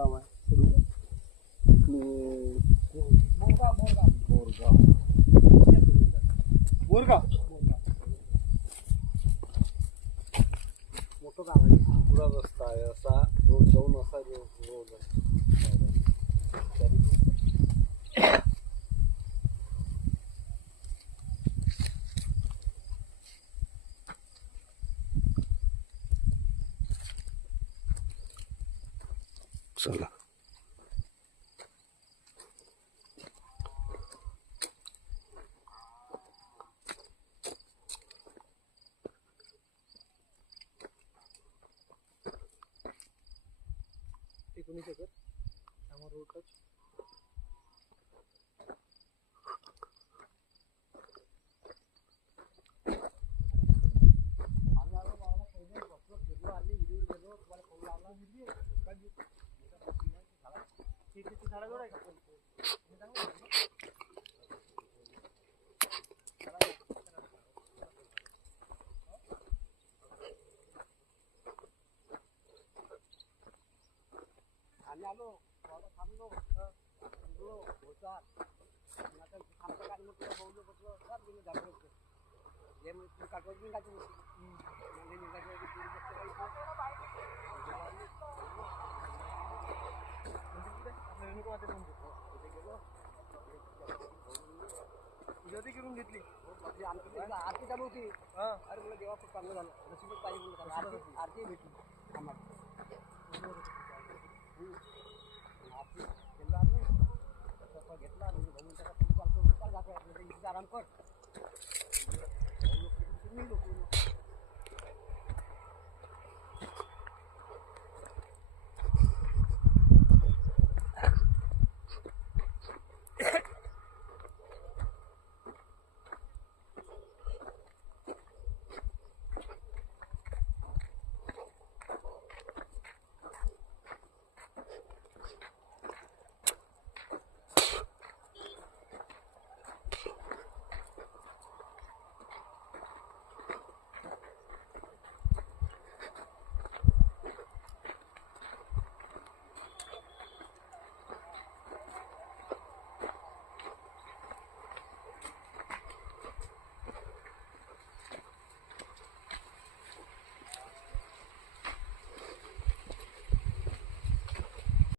गाव आहे इकडे बोरगाव बोरगाव मोठं गाव आहे. पुरा रस्ता आहे असा रोड जाऊन असा रोड आहे. चला एकोणीस एकर त्यामुळे रोड टच आम्ही आलो थांबलो होता आता थांबता काय मग तुला बोललो बसलो सब गेलो जातो हे मग तू काटवत नाही का तू म्हणजे निघायचं की पूर्ण बसतो काही तुझ्या घेऊन घेतली आमची आरती चालू होती. अरे मला देवा खूप चांगलं झालं नशीबच पाहिजे म्हणून आरती भेटली आम्हाला घेतला आराम कर.